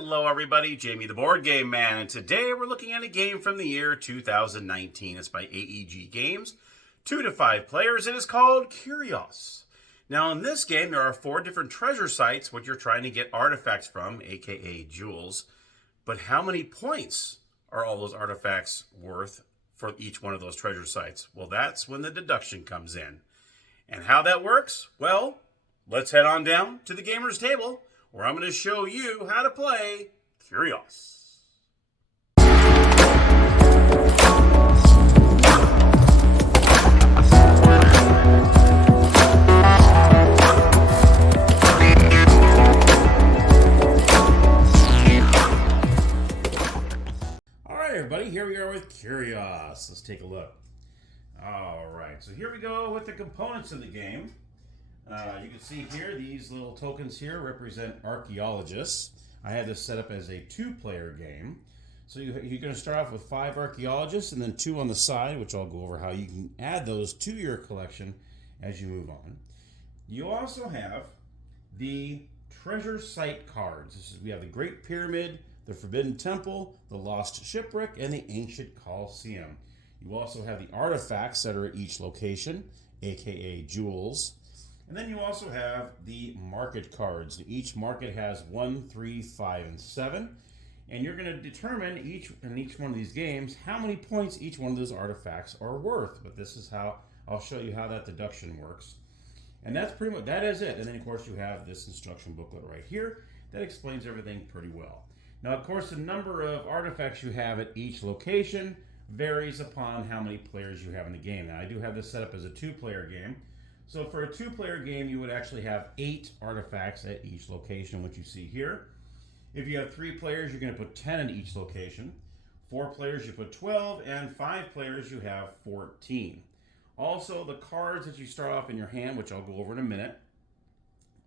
Hello everybody, Jamie the Board Game Man, and today we're looking at a game from the year 2019. It's by AEG Games, 2 to 5 players. It is called CURIOS. Now in this game there are 4 different treasure sites which you're trying to get artifacts from, aka jewels. But how many points are all those artifacts worth for each one of those treasure sites? Well, that's when the deduction comes in. And how that works? Well, let's head on down to the gamer's table, where I'm going to show you how to play CURIOS. Alright everybody, here we are with CURIOS. Let's take a look. Alright, so here we go with the components of the game. You can see here, these little tokens here represent archaeologists. I have this set up as a 2-player game. So you're going to start off with 5 archaeologists and then 2 on the side, which I'll go over how you can add those to your collection as you move on. You also have the treasure site cards. We have the Great Pyramid, the Forbidden Temple, the Lost Shipwreck, and the Ancient Colosseum. You also have the artifacts that are at each location, aka jewels. And then you also have the market cards. Each market has 1, 3, 5, and 7. And you're going to determine in each one of these games how many points each one of those artifacts are worth. But this is how I'll show you how that deduction works. And that's pretty much, that is it. And then of course you have this instruction booklet right here that explains everything pretty well. Now of course the number of artifacts you have at each location varies upon how many players you have in the game. Now I do have this set up as a 2-player game. So for a 2-player game, you would actually have 8 artifacts at each location, which you see here. If you have 3 players, you're going to put 10 in each location. 4 players, you put 12, and 5 players, you have 14. Also, the cards that you start off in your hand, which I'll go over in a minute,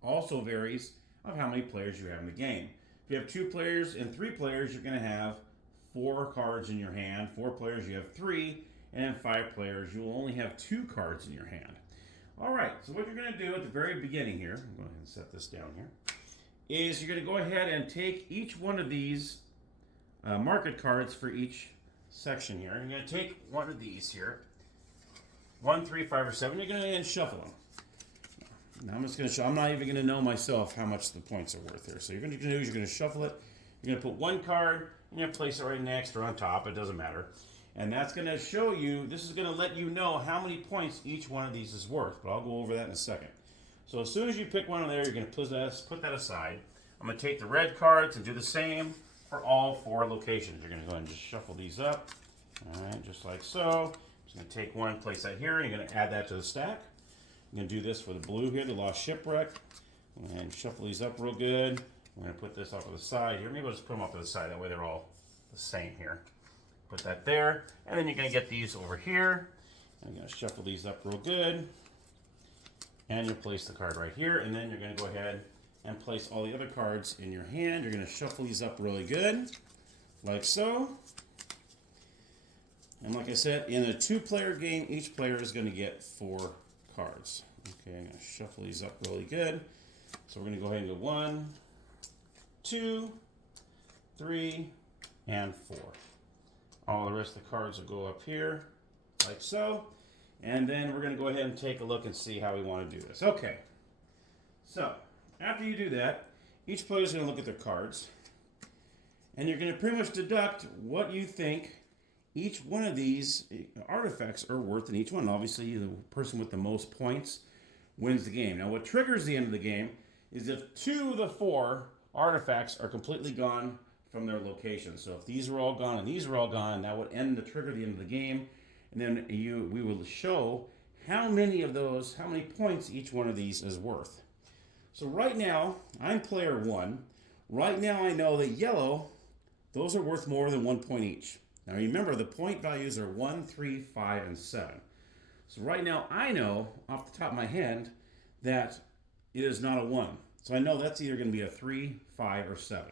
also varies of how many players you have in the game. If you have 2 players and 3 players, you're going to have 4 cards in your hand. 4 players, you have 3, and 5 players, you will only have 2 cards in your hand. Alright, so what you're going to do at the very beginning here, I'm going to set this down here, is you're going to go ahead and take each one of these market cards for each section here. You're going to take one of these here, 1, 3, 5, or 7, you're going to go ahead and shuffle them. Now I'm just going to show, I'm not even going to know myself how much the points are worth here. So you're going to do is you're going to shuffle it, you're going to put one card, and you're going to place it right next or on top, it doesn't matter. And that's going to show you, this is going to let you know how many points each one of these is worth. But I'll go over that in a second. So as soon as you pick one of there, you're going to put that aside. I'm going to take the red cards and do the same for all 4 locations. You're going to go ahead and just shuffle these up. All right, just like so. I'm just going to take one, place that here, and you're going to add that to the stack. I'm going to do this for the blue here, the Lost Shipwreck. And shuffle these up real good. I'm going to put this off to the side here. Maybe I'll just put them off to the side. That way they're all the same here. Put that there, and then you're going to get these over here. I'm going to shuffle these up real good, and you'll place the card right here, and then you're going to go ahead and place all the other cards in your hand. You're going to shuffle these up really good, like so. And like I said, in a 2-player game, each player is going to get 4 cards. Okay, I'm going to shuffle these up really good. So we're going to go ahead and go 1, 2, 3, and 4. All the rest of the cards will go up here, like so. And then we're going to go ahead and take a look and see how we want to do this. Okay. So, after you do that, each player is going to look at their cards. And you're going to pretty much deduct what you think each one of these artifacts are worth in each one. Obviously, the person with the most points wins the game. Now, what triggers the end of the game is if 2 of the 4 artifacts are completely gone from their location. So if these are all gone and these are all gone, that would trigger the end of the game. And then we will show how many points each one of these is worth. So right now, I'm player 1. Right now I know that yellow, those are worth more than 1 point each. Now remember, the point values are 1, 3, 5, and 7. So right now I know, off the top of my head, that it is not a 1. So I know that's either going to be a 3, 5, or 7.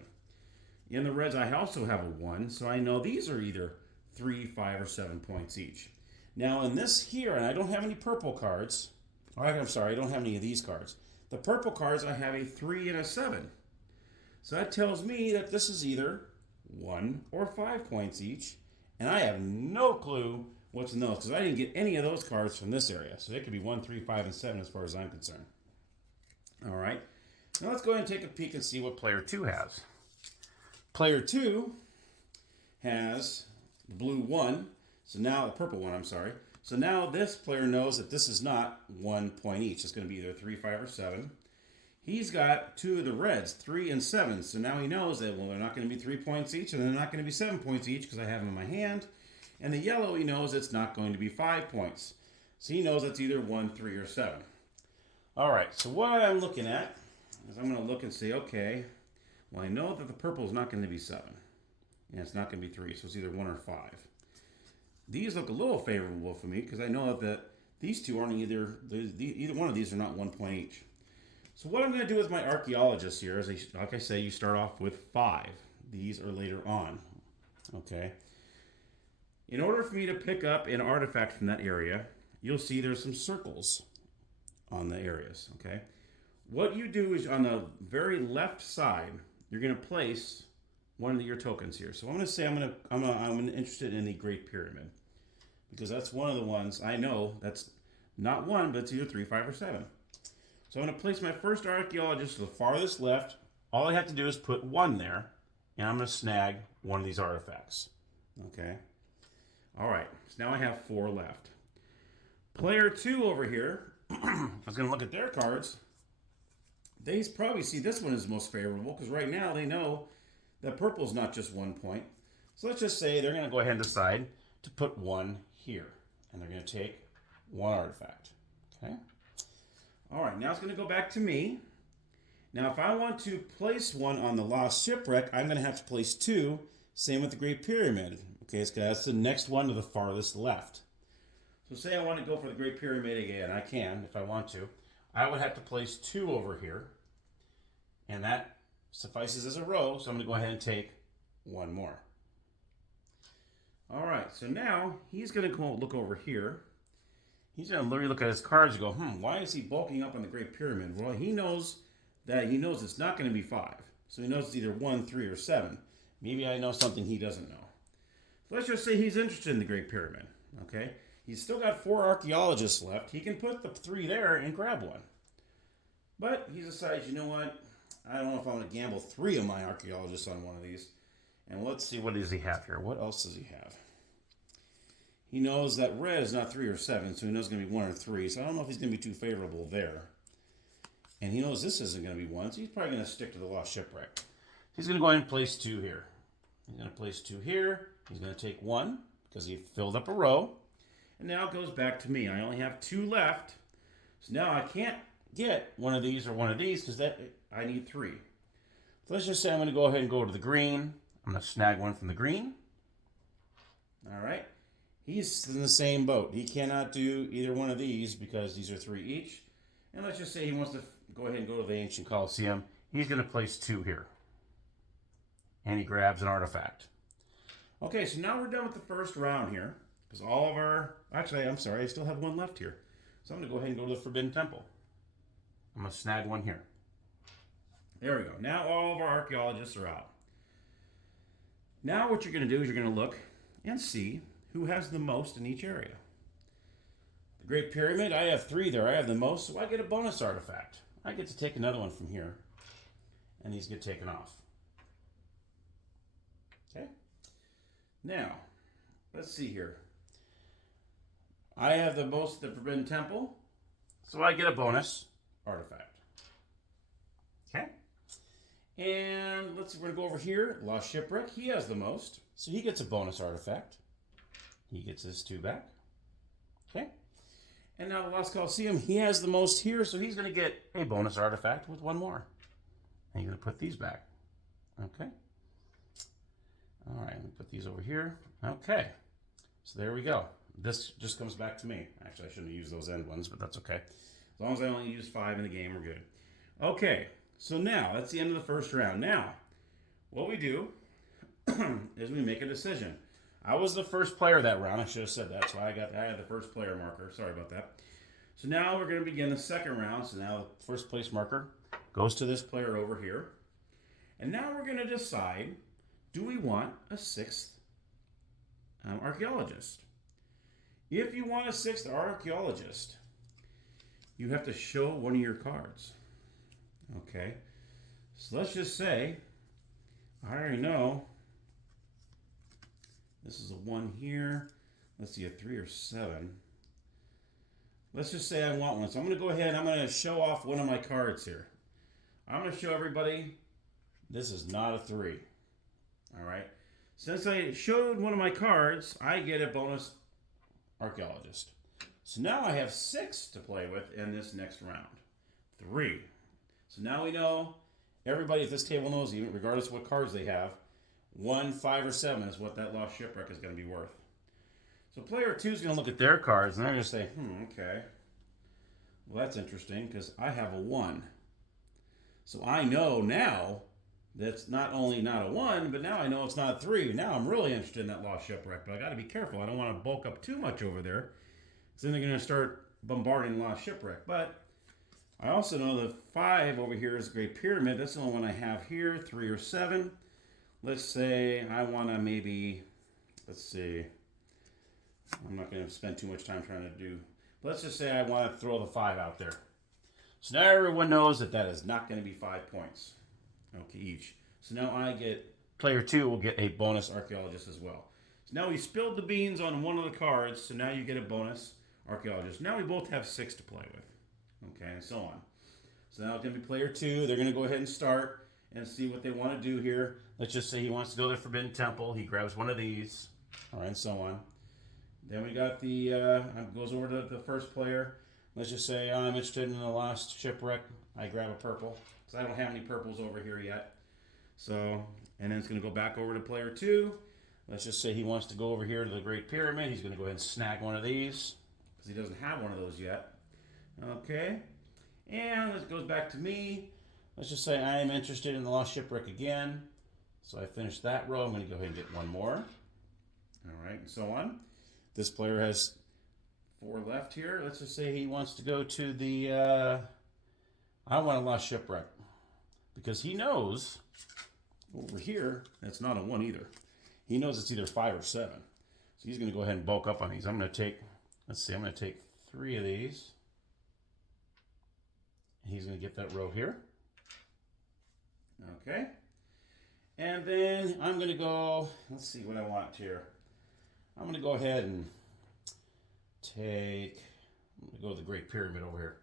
In the reds, I also have a 1, so I know these are either 3, 5, or 7 points each. Now in this here, and I don't have any purple cards, I'm sorry, I don't have any of these cards. The purple cards, I have a 3 and a 7. So that tells me that this is either 1 or 5 points each. And I have no clue what's in those because I didn't get any of those cards from this area. So they could be 1, 3, 5, and 7 as far as I'm concerned. All right. Now let's go ahead and take a peek and see what player 2 has. Player 2 has the blue 1. So now, the purple 1, I'm sorry. So now this player knows that this is not 1 point each. It's going to be either 3, 5, or 7. He's got 2 of the reds, 3 and 7. So now he knows that, well, they're not going to be 3 points each, and they're not going to be 7 points each because I have them in my hand. And the yellow, he knows it's not going to be 5 points. So he knows it's either 1, 3, or 7. All right, so what I'm looking at is I'm going to look and say, okay, well, I know that the purple is not going to be 7. And it's not going to be 3, so it's either 1 or 5. These look a little favorable for me because I know that these two aren't either one of these are not 1 point each. So what I'm going to do with my archaeologists here is, like I say, you start off with 5. These are later on. Okay. In order for me to pick up an artifact from that area, you'll see there's some circles on the areas. Okay. What you do is on the very left side, you're going to place one of your tokens here. So I'm going to say I'm interested in the Great Pyramid because that's one of the ones I know that's not 1, but it's either 3, 5, or 7. So I'm going to place my first archaeologist to the farthest left. All I have to do is put 1 there, and I'm going to snag one of these artifacts. Okay. All right. So now I have 4 left. Player 2 over here, I was going to look at their cards. They probably see this one as most favorable because right now they know that purple is not just 1 point. So let's just say they're going to go ahead and decide to put 1 here. And they're going to take 1 artifact. Okay. All right, now it's going to go back to me. Now, if I want to place 1 on the Lost Shipwreck, I'm going to have to place 2. Same with the Great Pyramid. Okay, so that's the next one to the farthest left. So say I want to go for the Great Pyramid again. I can, if I want to. I would have to place 2 over here. And that suffices as a row, so I'm going to go ahead and take 1 more. All right, so now he's going to go look over here. He's going to literally look at his cards and go, why is he bulking up on the Great Pyramid? Well, he knows it's not going to be 5. So he knows it's either 1, 3, or 7. Maybe I know something he doesn't know. So let's just say he's interested in the Great Pyramid. Okay? He's still got 4 archaeologists left. He can put the 3 there and grab 1. But he decides, you know what? I don't know if I want to gamble 3 of my archaeologists on one of these. And let's see, what does he have here? What else does he have? He knows that red is not 3 or 7, so he knows it's going to be 1 or 3. So I don't know if he's going to be too favorable there. And he knows this isn't going to be 1, so he's probably going to stick to the Lost Shipwreck. He's going to go ahead and place 2 here. He's going to place 2 here. He's going to take 1 because he filled up a row. And now it goes back to me. I only have 2 left. So now I can't get one of these or one of these because I need 3. So let's just say I'm going to go ahead and go to the green. I'm going to snag 1 from the green. All right. He's in the same boat. He cannot do either one of these because these are 3 each. And let's just say he wants to go ahead and go to the Ancient Colosseum. He's going to place 2 here. And he grabs an artifact. Okay, so now we're done with the first round here. Because all of our... Actually, I'm sorry. I still have 1 left here. So I'm going to go ahead and go to the Forbidden Temple. I'm going to snag 1 here. There we go. Now all of our archaeologists are out. Now what you're going to do is you're going to look and see who has the most in each area. The Great Pyramid, I have 3 there. I have the most, so I get a bonus artifact. I get to take another one from here, and these get taken off. Okay? Now, let's see here. I have the most at the Forbidden Temple, so I get a bonus artifact. Okay? And we're going to go over here. Lost Shipwreck, he has the most, so he gets a bonus artifact. He gets his 2 back. Okay? And now the Lost Colosseum, he has the most here, so he's going to get a bonus artifact with 1 more. And you're going to put these back. Okay? All right, let me put these over here. Okay. So there we go. This just comes back to me. Actually, I shouldn't have used those end ones, but that's okay. As long as I only use 5 in the game, we're good. Okay, so now, that's the end of the first round. Now, what we do is we make a decision. I was the first player that round. I should have said that. So I had the first player marker. Sorry about that. So now we're going to begin the second round. So now the first place marker goes to this player over here. And now we're going to decide, do we want a sixth archaeologist? If you want a sixth archaeologist, you have to show one of your cards. Okay, so let's just say, I already know, this is a 1 here. Let's see, a 3 or 7. Let's just say I want one. So I'm going to go ahead and I'm going to show off one of my cards here. I'm going to show everybody this is not a 3. All right. Since I showed one of my cards, I get a bonus archaeologist. So now I have 6 to play with in this next round. 3. So now we know, everybody at this table knows, even regardless of what cards they have, 1, 5, or 7 is what that lost shipwreck is going to be worth. So player 2 is going to look at their cards and they're going to say, okay. Well, that's interesting because I have a 1. So I know now that's not only not a 1, but now I know it's not a 3. Now I'm really interested in that lost shipwreck, but I got to be careful. I don't want to bulk up too much over there because then they're going to start bombarding lost shipwreck. But I also know the 5 over here is the Great Pyramid. That's the only one I have here, 3 or 7. Let's say I want to maybe, let's see. I'm not going to spend too much time trying to do. Let's just say I want to throw the 5 out there. So now everyone knows that that is not going to be 5 points. Okay, each. So now I get, player 2 will get a bonus archaeologist as well. So now we spilled the beans on one of the cards, so now you get a bonus archaeologist. Now we both have 6 to play with. Okay, and so on. So now it's going to be player 2. They're going to go ahead and start and see what they want to do here. Let's just say he wants to go to the Forbidden Temple. He grabs one of these. All right, and so on. Then we got the, goes over to the first player. Let's just say I'm interested in the lost shipwreck. I grab a purple, because I don't have any purples over here yet. So, and then it's going to go back over to player 2. Let's just say he wants to go over here to the Great Pyramid. He's going to go ahead and snag one of these, because he doesn't have one of those yet. Okay. And it goes back to me. Let's just say I am interested in the lost shipwreck again. So I finished that row. I'm going to go ahead and get one more. All right, and so on. This player has 4 left here. Let's just say he wants to go to the, I don't want a lost shipwreck. Because he knows, over here, that's not a 1 either. He knows it's either 5 or 7. So he's going to go ahead and bulk up on these. I'm going to take, let's see, I'm going to take 3 of these. He's going to get that row here. Okay. And then I'm going to go, let's see what I want here. I'm going to go ahead and take, I'm going to go to the Great Pyramid over here.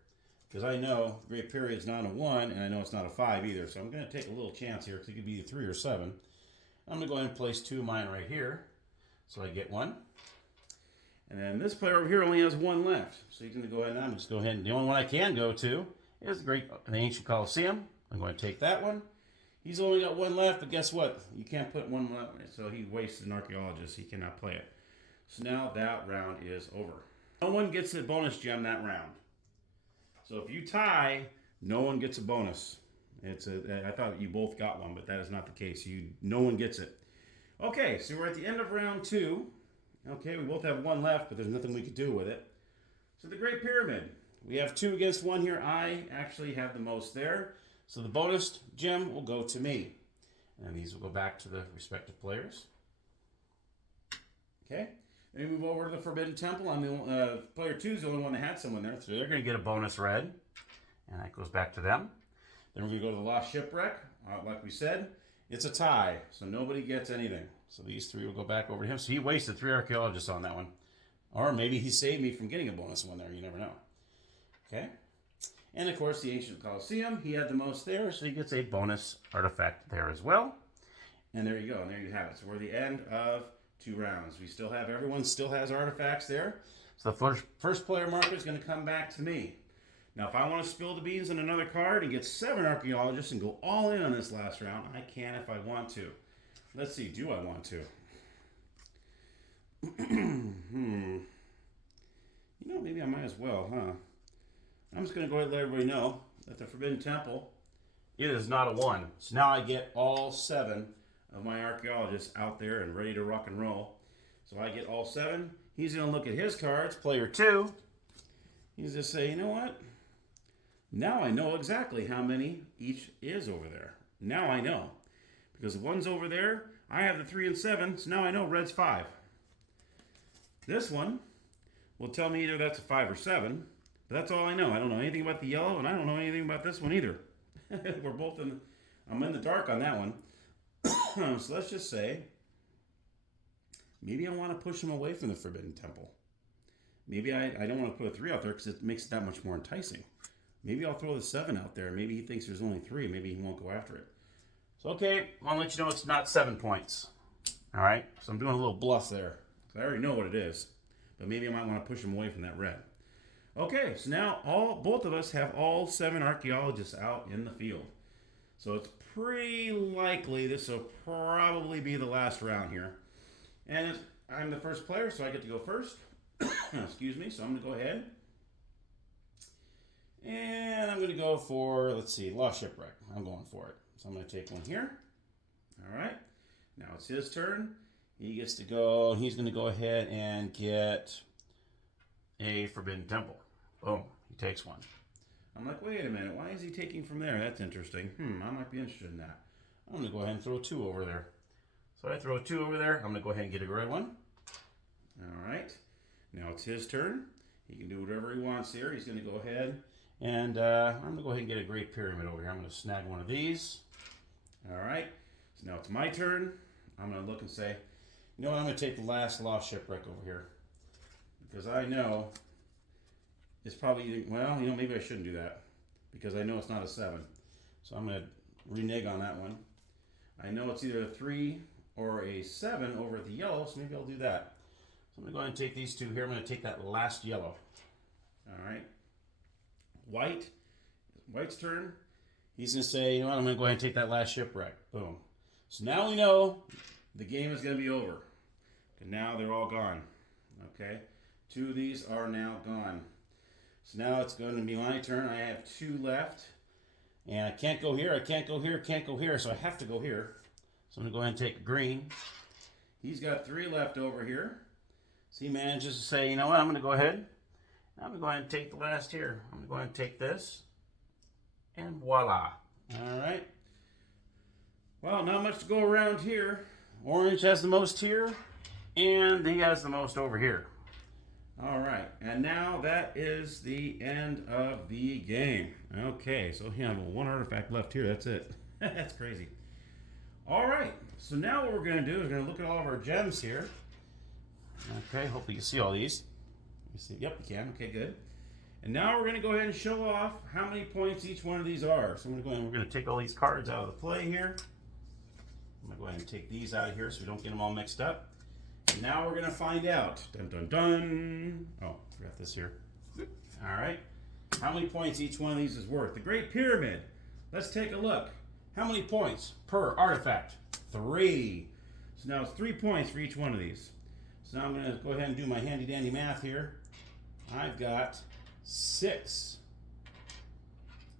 Because I know the Great Pyramid is not a 1, and I know it's not a 5 either. So I'm going to take a little chance here, because it could be a 3 or 7. I'm going to go ahead and place 2 of mine right here. So I get 1. And then this player over here only has 1 left. So he's going to go ahead and I'm just go ahead and the only one I can go to is the ancient Colosseum. I'm going to take that one. He's only got 1 left, but guess what? You can't put 1 left, so he wasted an archaeologist. He cannot play it. So now that round is over. No one gets a bonus gem that round. So if you tie, no one gets a bonus. I thought you both got one, but that is not the case. No one gets it. Okay, so we're at the end of round 2. Okay, we both have 1 left, but there's nothing we could do with it. So the Great Pyramid. We have 2 against 1 here. I actually have the most there. So the bonus gem will go to me. And these will go back to the respective players. Okay. Then we move over to the Forbidden Temple. I'm the player 2 is the only one that had someone there. So they're going to get a bonus red. And that goes back to them. Then we're going to go to the Lost Shipwreck. Like we said, it's a tie. So nobody gets anything. So these 3 will go back over to him. So he wasted 3 archaeologists on that one. Or maybe he saved me from getting a bonus one there. You never know. Okay. And of course, the Ancient Colosseum, he had the most there, so he gets a bonus artifact there as well. And there you go, and there you have it. So we're at the end of 2 rounds. We still have, everyone still has artifacts there. So the first player marker is going to come back to me. Now, if I want to spill the beans on another card and get 7 archaeologists and go all in on this last round, I can if I want to. Let's see, do I want to? You know, maybe I might as well, huh? I'm just going to go ahead and let everybody know that the Forbidden Temple, it is not a 1. So now I get all 7 of my archaeologists out there and ready to rock and roll. So I get all 7. He's going to look at his cards, player 2. He's just say, you know what? Now I know exactly how many each is over there. Now I know. Because the one's over there, I have the 3 and 7, so now I know red's 5. This one will tell me either that's a 5 or 7, but that's all I know. I don't know anything about the yellow, and I don't know anything about this one either. We're both I'm in the dark on that one. So let's just say, maybe I want to push him away from the Forbidden Temple. Maybe I don't want to put a 3 out there because it makes it that much more enticing. Maybe I'll throw the 7 out there. Maybe he thinks there's only 3. Maybe he won't go after it. So, okay, I want to let you know it's not 7 points. All right? So I'm doing a little bluff there. I already know what it is. But maybe I might want to push him away from that red. Okay, so now both of us have all 7 archaeologists out in the field. So it's pretty likely this will probably be the last round here. And I'm the first player, so I get to go first. Excuse me, so I'm going to go ahead. And I'm going to go for, let's see, Lost Shipwreck. I'm going for it. So I'm going to take one here. All right. Now it's his turn. He gets to go. He's going to go ahead and get a Forbidden Temple. Boom. He takes one. I'm like, wait a minute. Why is he taking from there? That's interesting. I might be interested in that. I'm going to go ahead and throw 2 over there. So I throw 2 over there. I'm going to go ahead and get a gray one. All right. Now it's his turn. He can do whatever he wants here. He's going to go ahead and I'm going to go ahead and get a great pyramid over here. I'm going to snag one of these. All right. So now it's my turn. I'm going to look and say, you know what? I'm going to take the last Lost Shipwreck over here. Because I know it's probably, well, you know, maybe I shouldn't do that. Because I know it's not a 7. So I'm going to renege on that one. I know it's either a 3 or a 7 over at the yellow, so maybe I'll do that. So I'm going to go ahead and take these 2 here. I'm going to take that last yellow. All right. White's turn. He's going to say, you know what, I'm going to go ahead and take that last shipwreck. Boom. So now we know the game is going to be over. And now they're all gone. Okay. 2 of these are now gone. So now it's going to be my turn. I have 2 left. And I can't go here. I can't go here. Can't go here. So I have to go here. So I'm going to go ahead and take green. He's got 3 left over here. So he manages to say, you know what, I'm going to go ahead. I'm going to go ahead and take the last here. I'm going to go ahead and take this. And voila. All right. Well, not much to go around here. Orange has the most here. And he has the most over here. All right. And now that is the end of the game. Okay. So we have 1 artifact left here. That's it. That's crazy. All right. So now what we're going to do is we're going to look at all of our gems here. Okay. Hopefully you can see all these. You see? Yep, you can. Okay, good. And now we're going to go ahead and show off how many points each one of these are. So I'm going to go ahead and we're going to take all these cards out of the play here. I'm going to go ahead and take these out of here so we don't get them all mixed up. And now we're going to find out. Dun, dun, dun. Oh, forgot this here. All right. How many points each one of these is worth? The Great Pyramid. Let's take a look. How many points per artifact? 3. So now it's 3 points for each one of these. So now I'm going to go ahead and do my handy dandy math here. I've got 6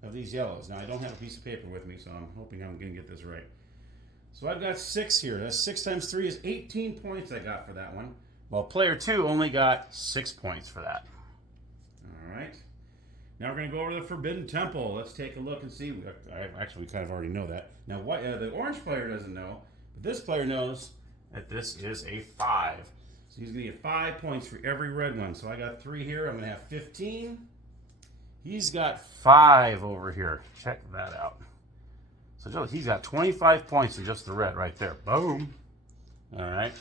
of these yellows. Now I don't have a piece of paper with me, so I'm hoping I'm going to get this right. So I've got 6 here. That's 6 times 3 is 18 points I got for that one. Well, player 2 only got 6 points for that. All right. Now we're going to go over to the Forbidden Temple. Let's take a look and see. Actually, we kind of already know that. Now, the orange player doesn't know, but this player knows that this is a 5. So he's going to get 5 points for every red one. So I got 3 here. I'm going to have 15. He's got 5 over here. Check that out. So he's got 25 points in just the red right there. Boom. All right.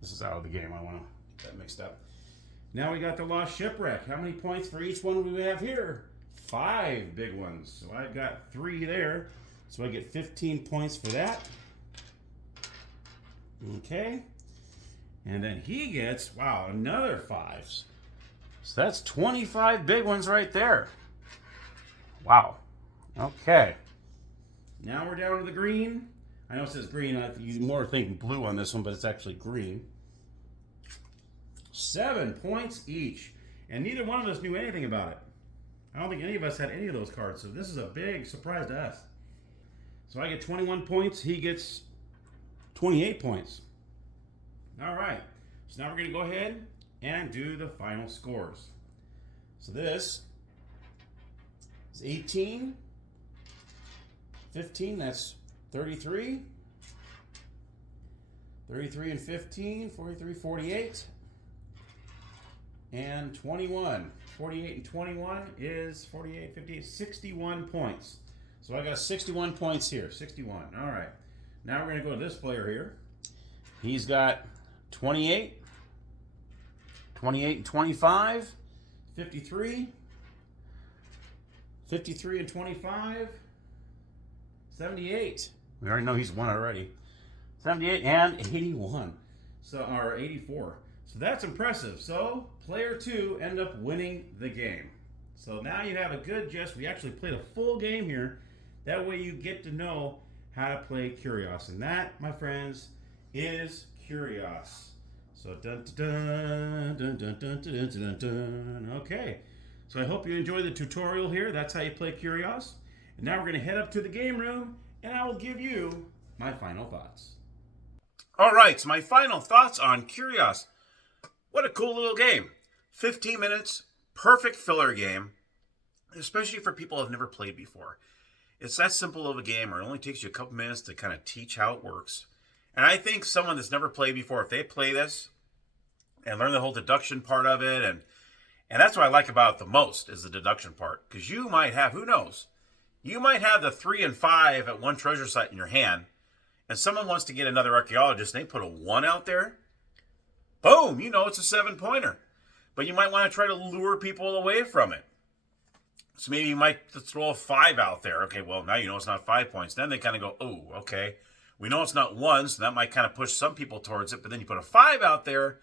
This is out of the game. I want to get that mixed up. Now we got the Lost Shipwreck. How many points for each one do we have here? 5 big ones. So I've got 3 there. So I get 15 points for that. Okay. And then he gets, wow, another 5s. So that's 25 big ones right there. Wow. Okay. Now we're down to the green. I know it says green. You more thinking blue on this one, but it's actually green. 7 points each. And neither one of us knew anything about it. I don't think any of us had any of those cards. So this is a big surprise to us. So I get 21 points. He gets 28 points. All right. So now we're going to go ahead and do the final scores. So this is 18. 15, that's 33. 33 and 15, 43, 48, and 21. 48 and 21 is 48, 58, 61 points. So I got 61 points here. 61. All right. Now we're going to go to this player here. He's got 28, 28 and 25, 53, 53 and 25, 78. We already know he's won already. 78 and 81. So, or 84. So that's impressive. So player 2 ended up winning the game. So now you have a good gist. We actually played a full game here. That way you get to know how to play Curios. And that, my friends, is Curios. So dun dun dun dun dun dun dun dun. Okay. So I hope you enjoy the tutorial here. That's how you play Curios. And now we're going to head up to the game room and I will give you my final thoughts. All right, so my final thoughts on Curios. What a cool little game. 15 minutes, perfect filler game, especially for people who have never played before. It's that simple of a game where it only takes you a couple minutes to kind of teach how it works. And I think someone that's never played before, if they play this and learn the whole deduction part of it, and that's what I like about it the most is the deduction part. Because you might have, who knows, you might have the 3 and 5 at one treasure site in your hand, and someone wants to get another archaeologist, and they put a 1 out there, boom, you know it's a 7-pointer. But you might want to try to lure people away from it. So maybe you might throw a 5 out there. Okay, well, now you know it's not 5 points. Then they kind of go, oh, okay. We know it's not 1, so that might kind of push some people towards it. But then you put a 5 out there.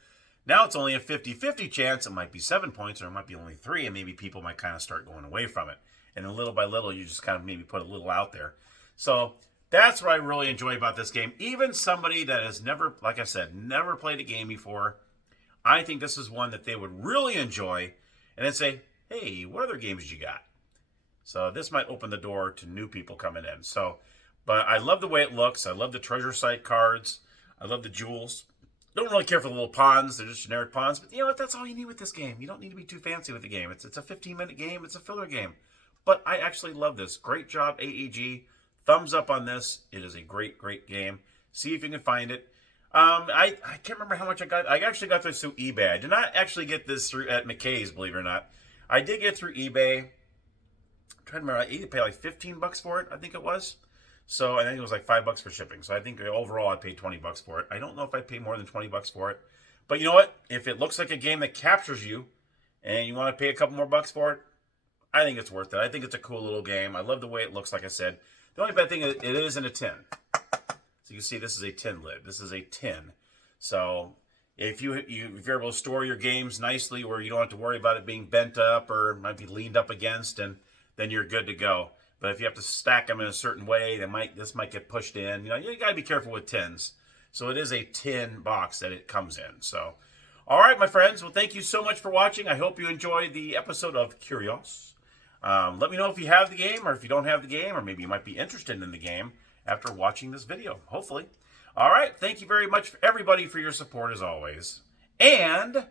Now it's only a 50-50 chance. It might be 7 points, or it might be only 3, and maybe people might kind of start going away from it. And then little by little, you just kind of maybe put a little out there. So that's what I really enjoy about this game. Even somebody that has never, like I said, never played a game before, I think this is one that they would really enjoy. And then say, hey, what other games you got? So this might open the door to new people coming in. So, but I love the way it looks. I love the treasure site cards. I love the jewels. Don't really care for the little pawns. They're just generic pawns. But you know what? That's all you need with this game. You don't need to be too fancy with the game. It's a 15-minute game. It's a filler game. But I actually love this. Great job, AEG. Thumbs up on this. It is a great, great game. See if you can find it. I can't remember how much I got. I actually got this through eBay. I did not actually get this through at McKay's, believe it or not. I did get it through eBay. I'm trying to remember. I either paid like $15 for it, I think it was. So I think it was like $5 for shipping. So I think overall I paid $20 for it. I don't know if I paid more than $20 for it. But you know what? If it looks like a game that captures you and you want to pay a couple more bucks for it, I think it's worth it. I think it's a cool little game. I love the way it looks, like I said. The only bad thing is it is in a tin. So you can see this is a tin lid. This is a tin. So if you're able to store your games nicely where you don't have to worry about it being bent up or might be leaned up against, and then you're good to go. But if you have to stack them in a certain way, this might get pushed in. You got to be careful with tins. So it is a tin box that it comes in. So, all right, my friends. Well, thank you so much for watching. I hope you enjoyed the episode of Curios. Let me know if you have the game or if you don't have the game, or maybe you might be interested in the game after watching this video, hopefully. All right, thank you very much, everybody, for your support as always. And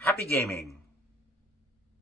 happy gaming.